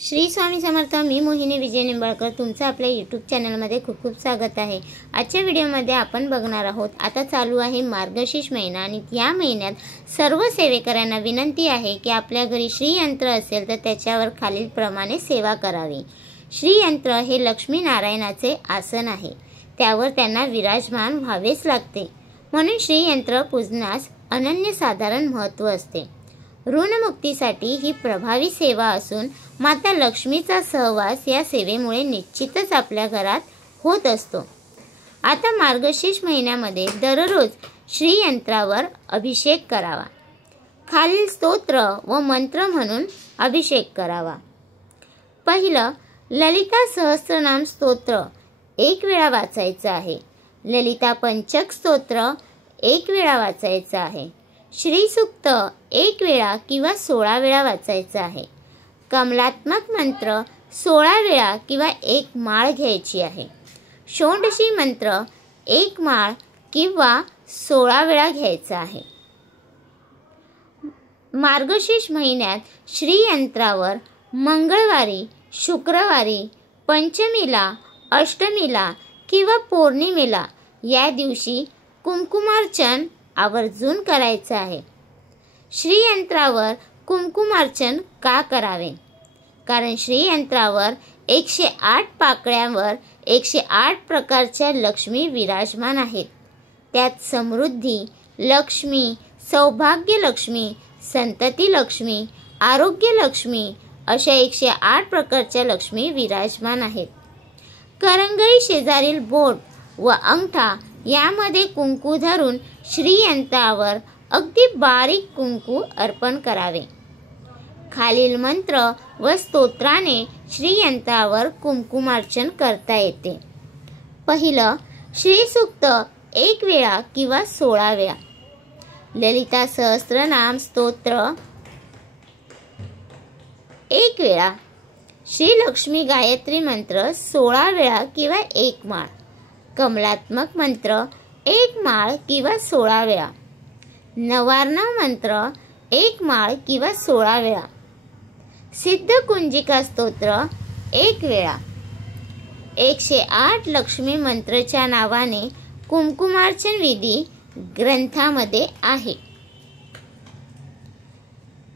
श्री स्वामी समर्थ। मी मोहिनी विजय निंबाळकर तुमचं आपल्या यूट्यूब चॅनलमध्ये खूप खूप स्वागत आहे। आजच्या व्हिडिओमध्ये आपण बघणार आहोत, आता चालू आहे मार्गशीर्ष महिना आणि या महिन्यात सर्व सेवेकऱ्यांना विनंती आहे की आपल्या घरी श्रीयंत्र असेल तर त्याच्यावर खालील प्रमाणे सेवा करावी। श्रीयंत्र हे लक्ष्मी नारायणाचे आसन आहे, त्यावर त्यांना विराजमान व्हावेच लागते, म्हणून श्रीयंत्र पूजनास अनन्यसाधारण महत्त्व असते। ऋणमुक्तीसाठी ही प्रभावी सेवा असून माता लक्ष्मीचा सहवास या सेवेमुळे निश्चितच आपल्या घरात होत असतो। आता मार्गशीर्ष महिन्यामध्ये दररोज श्रीयंत्रावर अभिषेक करावा। खालील स्तोत्र व मंत्र म्हणून अभिषेक करावा। पहिलं, ललिता सहस्त्रनाम स्तोत्र 1 वेळा वाचायचं आहे। ललिता पंचक स्तोत्र 1 वेळा वाचायचं आहे। श्री सूक्त 1 वेळा किंवा 16 वेळा वाचायचा आहे। कमलात्मक मंत्र 16 वेळा किंवा 1 माळ घ्यायची आहे। षोडशी मंत्र 1 माळ किंवा 16 वेळा घ्यायचा आहे। मार्गशीर्ष महिन्यात श्रीयंत्रावर मंगळवारी, शुक्रवारी, पंचमीला, अष्टमीला किंवा पौर्णिमेला या दिवशी कुंकुमार्चन आवर्जून करायचं आहे। श्रीयंत्रावर कुंकुमार्चन का करावे? कारण श्रीयंत्रावर 108 पाकळ्यांवर 108 प्रकारच्या लक्ष्मी विराजमान आहेत। त्यात समृद्धी लक्ष्मी, सौभाग्य लक्ष्मी, संतती लक्ष्मी, आरोग्य लक्ष्मी अशा 108 प्रकारच्या लक्ष्मी विराजमान आहेत। करंगळी शेजारील बोट व अंगठा यामध्ये कुंकू धरून श्रीयंत्रावर अगदी बारीक कुंकू अर्पण करावे। खालील मंत्र व स्तोत्राने श्रीयंत्रावर कुंकुमार्चन करता येते। पहिलं, श्री सूक्त 1 वेळा किंवा 16 वेळा। ललिता सहस्त्रनाम स्तोत्र 1 वेळा। श्री लक्ष्मी गायत्री मंत्र 16 वेळा किंवा 1 माळ। कमलात्मक मंत्र 1 माळ किंवा 16 वेळा। नवार्णव मंत्र 1 माळ किंवा 16 वेळा। सिद्ध कुंजिका स्तोत्र 1 वेळा। 108 लक्ष्मी मंत्रच्या नावाने कुंकुमार्चन विधी ग्रंथामध्ये आहे।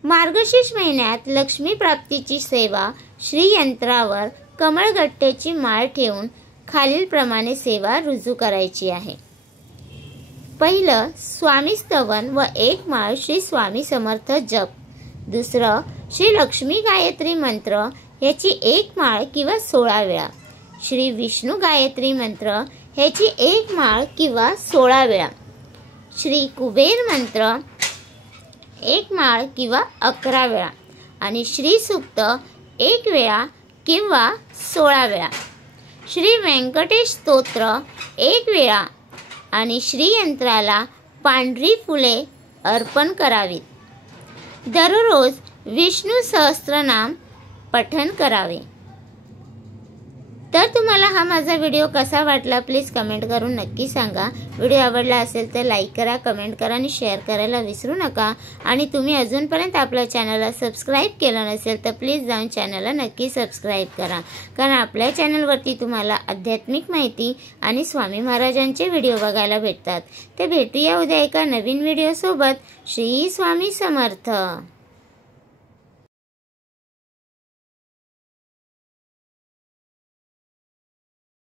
मार्गशीर्ष महिन्यात लक्ष्मी प्राप्तीची सेवा श्रीयंत्रावर कमळगट्ट्याची माळ ठेवून खालील प्रमाणे सेवा रुजू करायची आहे। पहिलं, स्वामी स्तवन व 1 माळ श्री स्वामी समर्थ जप। दुसरं, श्री लक्ष्मी गायत्री मंत्र ह्याची 1 माळ किंवा 16 वेळा। श्री विष्णू गायत्री मंत्र ह्याची 1 माळ किंवा 16 वेळा। श्री कुबेर मंत्र 1 माळ किंवा 11 वेळा आणि श्री सूक्त 1 वेळा किंवा 16 वेळा। श्री व्यंकटेश स्तोत्र 1 वेळा आणि श्रीयंत्राला पांढरी फुले अर्पण करावीत। दररोज विष्णू सहस्त्रनाम पठण करावे। तर तुम्हाला हा माझा व्हिडिओ कसा वाटला प्लीज कमेंट करून नक्की सांगा। व्हिडिओ आवडला असेल तर लाईक करा, कमेंट करा आणि शेअर करायला विसरू नका। आणि तुम्ही अजूनपर्यंत आपल्या चॅनलला सबस्क्राईब केलं नसेल तर प्लीज जाऊन चॅनलला नक्की सबस्क्राईब करा, कारण आपल्या चॅनलवरती तुम्हाला आध्यात्मिक माहिती आणि स्वामी महाराजांचे व्हिडिओ बघायला भेटतात। तर भेटूया उद्या एका नवीन व्हिडिओ सोबत। श्री स्वामी समर्थ।